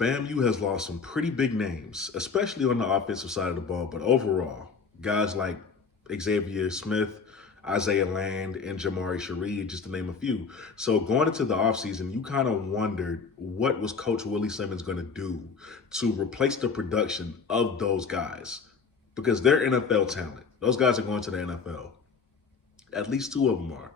FAMU has lost some pretty big names, especially on the offensive side of the ball, but overall, guys like Xavier Smith, Isaiah Land, and Jamari Gassett, just to name a few. So going into the offseason, you kind of wondered what was Coach Willie Simmons going to do to replace the production of those guys, because they're NFL talent. Those guys are going to the NFL. At least two of them are.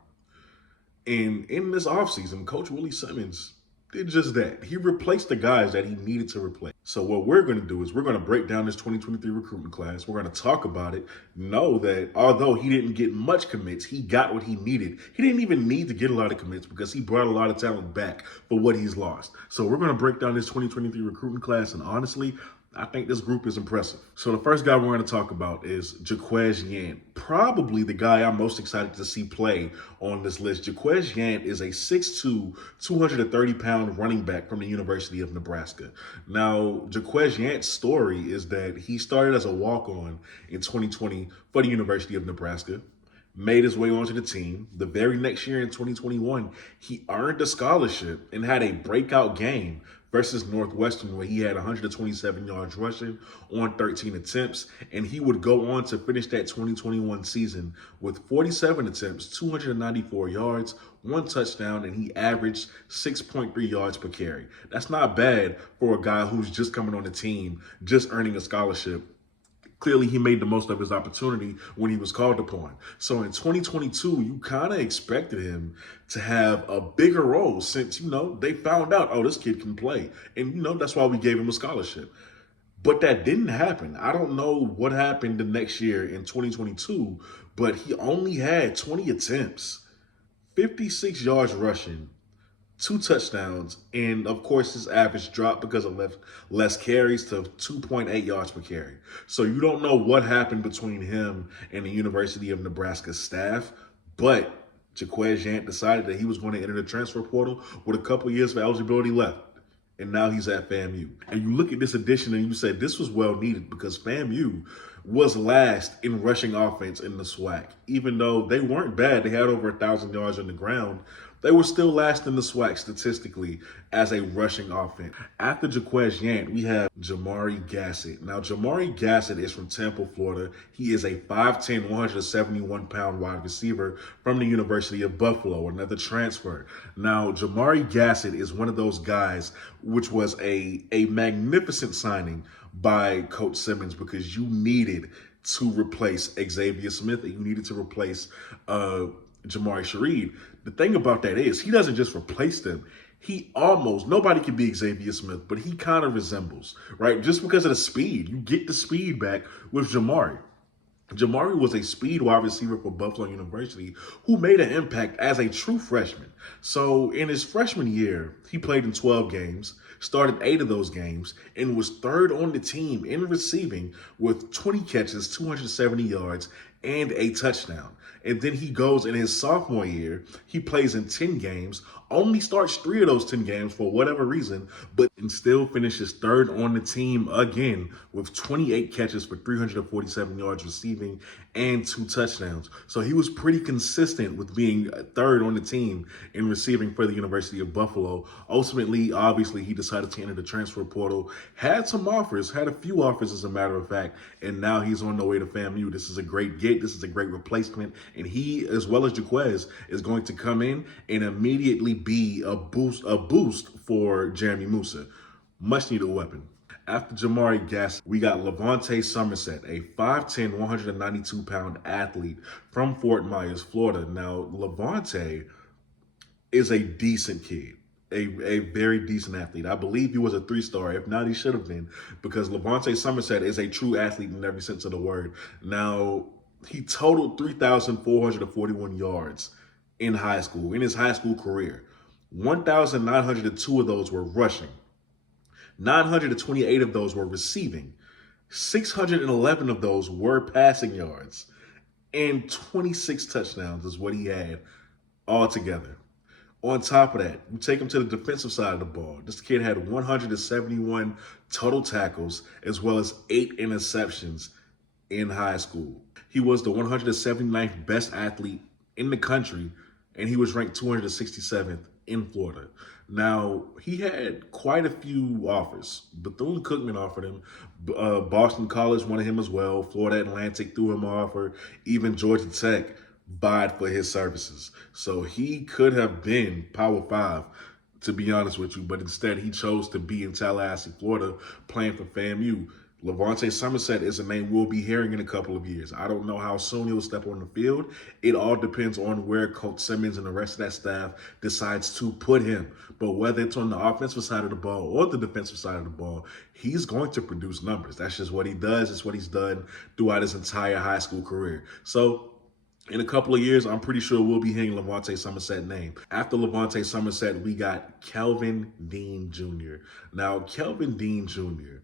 And in this offseason, Coach Willie Simmons did just that. He replaced the guys that he needed to replace. So what we're going to do is we're going to break down this 2023 recruitment class. We're going to talk about it. Know that although he didn't get much commits, he got what he needed. He didn't even need to get a lot of commits because he brought a lot of talent back for what he's lost. So we're going to break down this 2023 recruitment class. And honestly, I think this group is impressive. So the first guy we're going to talk about is Jaquez Yan, probably the guy I'm most excited to see play on this list. Jaquez Yan is a 6'2", 230-pound running back from the University of Nebraska. Now, Jaquez Yan's story is that he started as a walk-on in 2020 for the University of Nebraska, made his way onto the team. The very next year in 2021, he earned a scholarship and had a breakout game versus Northwestern, where he had 127 yards rushing on 13 attempts. And he would go on to finish that 2021 season with 47 attempts, 294 yards, 1 touchdown, and he averaged 6.3 yards per carry. That's not bad for a guy who's just coming on the team, just earning a scholarship. Clearly, he made the most of his opportunity when he was called upon. So in 2022, you kind of expected him to have a bigger role since, they found out, this kid can play. And, that's why we gave him a scholarship. But that didn't happen. I don't know what happened the next year in 2022, but he only had 20 attempts, 56 yards rushing, 2 touchdowns, and of course his average dropped because of less carries to 2.8 yards per carry. So you don't know what happened between him and the University of Nebraska staff, but Jaquez Yan decided that he was going to enter the transfer portal with a couple years of eligibility left. And now he's at FAMU. And you look at this addition and you say this was well needed, because FAMU was last in rushing offense in the SWAC. Even though they weren't bad, they had over 1,000 yards on the ground, they were still last in the SWAC statistically as a rushing offense. After Jaquez Yan, we have Jamari Gassett. Now, Jamari Gassett is from Tampa, Florida. He is a 5'10", 171-pound wide receiver from the University of Buffalo, another transfer. Now, Jamari Gassett is one of those guys which was a magnificent signing by Coach Simmons, because you needed to replace Xavier Smith and you needed to replace Jamari Gassett. The thing about that is he doesn't just replace them. Nobody can be Xavier Smith, but he kind of resembles, right? Just because of the speed. You get the speed back with Jamari. Jamari was a speed wide receiver for Buffalo University who made an impact as a true freshman. So in his freshman year, he played in 12 games, started 8 of those games, and was third on the team in receiving with 20 catches, 270 yards, and a touchdown. And then he goes in his sophomore year, he plays in 10 games, only starts 3 of those 10 games for whatever reason, but still finishes third on the team again with 28 catches for 347 yards receiving and 2 touchdowns. So he was pretty consistent with being third on the team in receiving for the University of Buffalo. Ultimately, obviously, he decided to enter the transfer portal, had some offers, had a few offers as a matter of fact, and now he's on the way to FAMU. This is a great get. This is a great replacement. And he, as well as Jaquez, is going to come in and immediately be a boost for Jeremy Musa. Much needed weapon. After Jamari Gassett, we got Lavonte Somerset, a 5'10", 192-pound athlete from Fort Myers, Florida. Now, Lavonte is a decent kid, a very decent athlete. I believe he was a 3-star. If not, he should have been, because Lavonte Somerset is a true athlete in every sense of the word. Now, he totaled 3,441 yards in high school, in his high school career. 1,902 of those were rushing. 928 of those were receiving. 611 of those were passing yards. And 26 touchdowns is what he had altogether. On top of that, you take him to the defensive side of the ball. This kid had 171 total tackles as well as 8 interceptions in high school. He was the 179th best athlete in the country, and he was ranked 267th in Florida. Now, he had quite a few offers. Bethune-Cookman offered him. Boston College wanted him as well. Florida Atlantic threw him an offer. Even Georgia Tech vied for his services. So he could have been Power 5, to be honest with you, but instead he chose to be in Tallahassee, Florida, playing for FAMU. Lavonte Somerset is a name we'll be hearing in a couple of years. I don't know how soon he'll step on the field. It all depends on where Coach Simmons and the rest of that staff decides to put him. But whether it's on the offensive side of the ball or the defensive side of the ball, he's going to produce numbers. That's just what he does. It's what he's done throughout his entire high school career. So in a couple of years, I'm pretty sure we'll be hearing Lavonte Somerset's name. After Lavonte Somerset, we got Kelvin Dean Jr. Now, Kelvin Dean Jr.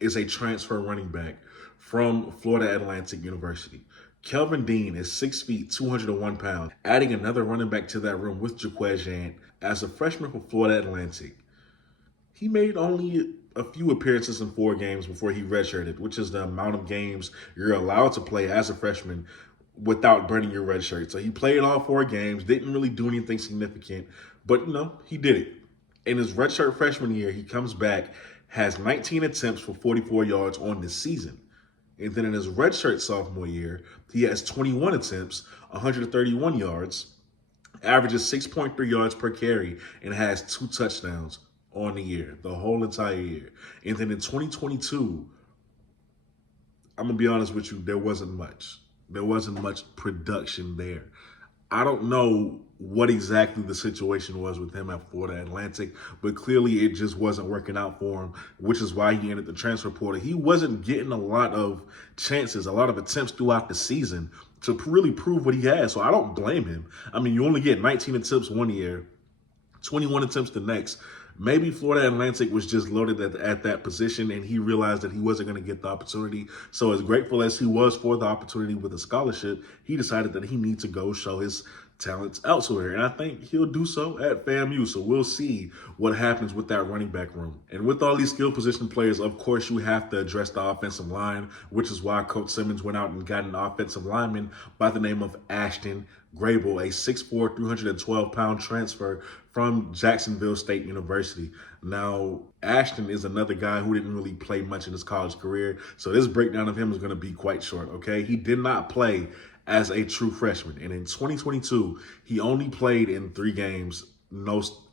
is a transfer running back from Florida Atlantic University. Kelvin Dean is 6 feet, 201 pounds, adding another running back to that room with Jaquez Yan as a freshman for Florida Atlantic. He made only a few appearances in 4 games before he redshirted, which is the amount of games you're allowed to play as a freshman without burning your red shirt. So he played all 4 games, didn't really do anything significant, but he did it. In his redshirt freshman year, he comes back, has 19 attempts for 44 yards on this season. And then in his redshirt sophomore year, he has 21 attempts, 131 yards, averages 6.3 yards per carry, and has 2 touchdowns on the year, the whole entire year. And then in 2022, I'm going to be honest with you, there wasn't much. There wasn't much production there. I don't know what exactly the situation was with him at Florida Atlantic, but clearly it just wasn't working out for him, which is why he entered the transfer portal. He wasn't getting a lot of chances, a lot of attempts throughout the season to really prove what he has. So I don't blame him. I mean, you only get 19 attempts one year, 21 attempts the next. Maybe Florida Atlantic was just loaded at that position and he realized that he wasn't going to get the opportunity. So as grateful as he was for the opportunity with a scholarship, he decided that he needs to go show his talents elsewhere. And I think he'll do so at FAMU. So we'll see what happens with that running back room. And with all these skill position players, of course, you have to address the offensive line, which is why Coach Simmons went out and got an offensive lineman by the name of Ashton Grable, a 6'4", 312-pound transfer from Jacksonville State University. Now, Ashton is another guy who didn't really play much in his college career, so this breakdown of him is going to be quite short, okay? He did not play as a true freshman, and in 2022, he only played in 3 games.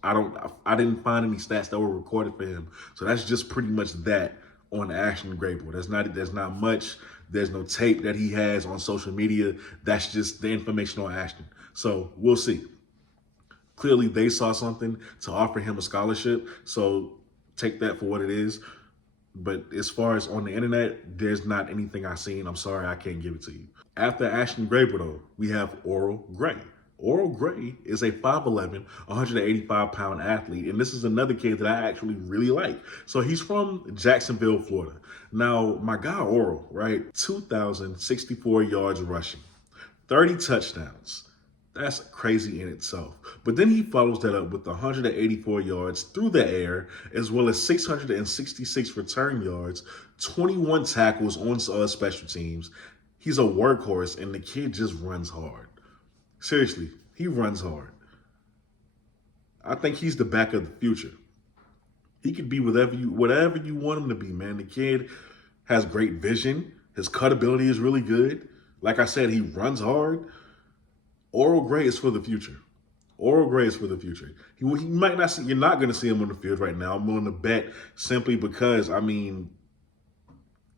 I didn't find any stats that were recorded for him, so that's just pretty much that on Ashton Grable. There's not much. There's no tape that he has on social media. That's just the information on Ashton. So we'll see. Clearly, they saw something to offer him a scholarship. So take that for what it is. But as far as on the internet, there's not anything I've seen. I'm sorry, I can't give it to you. After Ashton Grable, though, we have Oral Gray. Oral Gray is a 5'11", 185-pound athlete, and this is another kid that I actually really like. So he's from Jacksonville, Florida. Now, my guy Oral, right, 2,064 yards rushing, 30 touchdowns. That's crazy in itself. But then he follows that up with 184 yards through the air, as well as 666 return yards, 21 tackles on special teams. He's a workhorse, and the kid just runs hard. Seriously, he runs hard. I think he's the back of the future. He could be whatever you want him to be, man. The kid has great vision. His cut ability is really good. Like I said, he runs hard. Oral Gray is for the future. Oral Gray is for the future. He might not see. You're not going to see him on the field right now. I'm willing to bet simply because,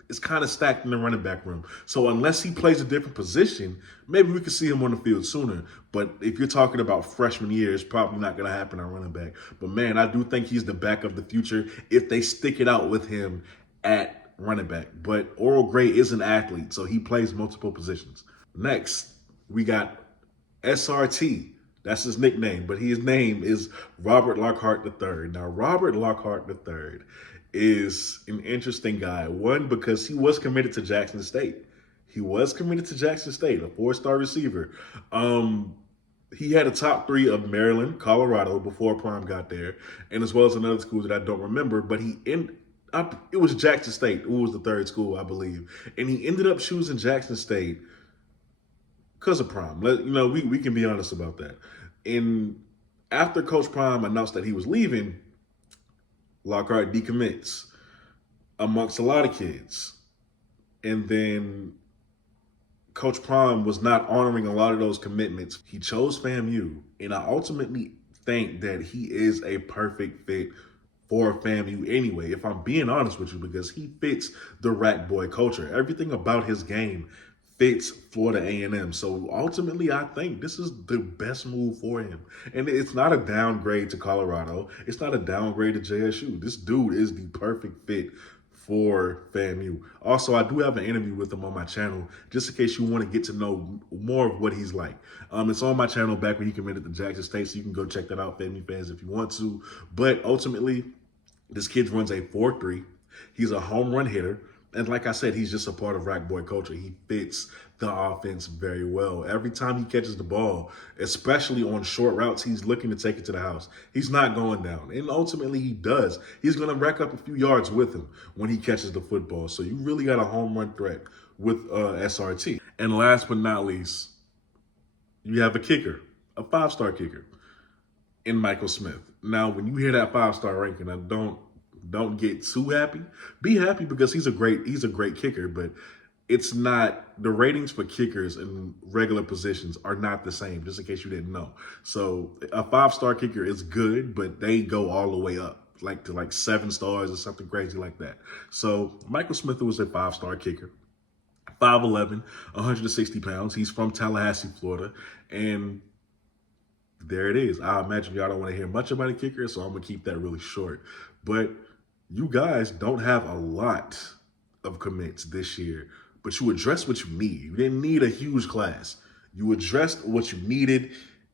it's kind of stacked in the running back room. So unless he plays a different position, maybe we could see him on the field sooner. But if you're talking about freshman year, it's probably not going to happen on running back. But man, I do think he's the back of the future if they stick it out with him at running back. But Oral Gray is an athlete, so he plays multiple positions. Next, we got SRT. That's his nickname, but his name is Robert Lockhart III. Now, Robert Lockhart III is an interesting guy. One, because he was committed to Jackson State. He was committed to Jackson State, a 4-star receiver. He had a top 3 of Maryland, Colorado before Prime got there, and as well as another school that I don't remember, but it was Jackson State, who was the 3rd school, I believe. And he ended up choosing Jackson State because of Prime. We can be honest about that. And After Coach Prime announced that he was leaving, Lockhart decommits amongst a lot of kids. And then Coach Prime was not honoring a lot of those commitments. He chose FAMU, and I ultimately think that he is a perfect fit for FAMU anyway, if I'm being honest with you, because he fits the Rack Boy culture. Everything about his game fits Florida A&M. So ultimately, I think this is the best move for him. And it's not a downgrade to Colorado. It's not a downgrade to JSU. This dude is the perfect fit for FAMU. Also, I do have an interview with him on my channel, just in case you want to get to know more of what he's like. It's on my channel back when he committed to Jackson State, so you can go check that out, FAMU fans, if you want to. But ultimately, this kid runs a 4.3. He's a home run hitter. And like I said, he's just a part of Rack Boy culture. He fits the offense very well. Every time he catches the ball, especially on short routes, he's looking to take it to the house. He's not going down. And ultimately, he does. He's going to rack up a few yards with him when he catches the football. So you really got a home run threat with SRT. And last but not least, you have a kicker, a 5-star kicker in Michael Smith. Now, when you hear that 5-star ranking, I don't get too happy. Be happy because he's a great kicker, but it's not, the ratings for kickers in regular positions are not the same, just in case you didn't know. So a 5-star kicker is good, but they go all the way up, like to 7 stars or something crazy like that. So Michael Smith was a 5-star kicker. 5'11", 160 pounds. He's from Tallahassee, Florida. And there it is. I imagine y'all don't want to hear much about a kicker, so I'm going to keep that really short. But you guys don't have a lot of commits this year, but you addressed what you need. You didn't need a huge class. You addressed what you needed,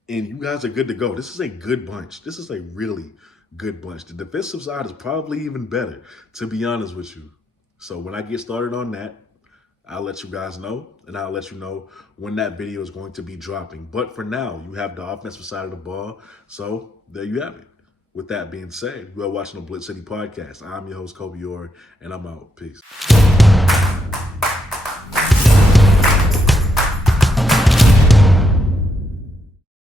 and you guys are good to go. This is a good bunch. This is a really good bunch. The defensive side is probably even better, to be honest with you. So when I get started on that, I'll let you guys know, and I'll let you know when that video is going to be dropping. But for now, you have the offensive side of the ball. So there you have it. With that being said, you are watching the BlitzCity Podcast. I'm your host, Kobe Orr, and I'm out. Peace.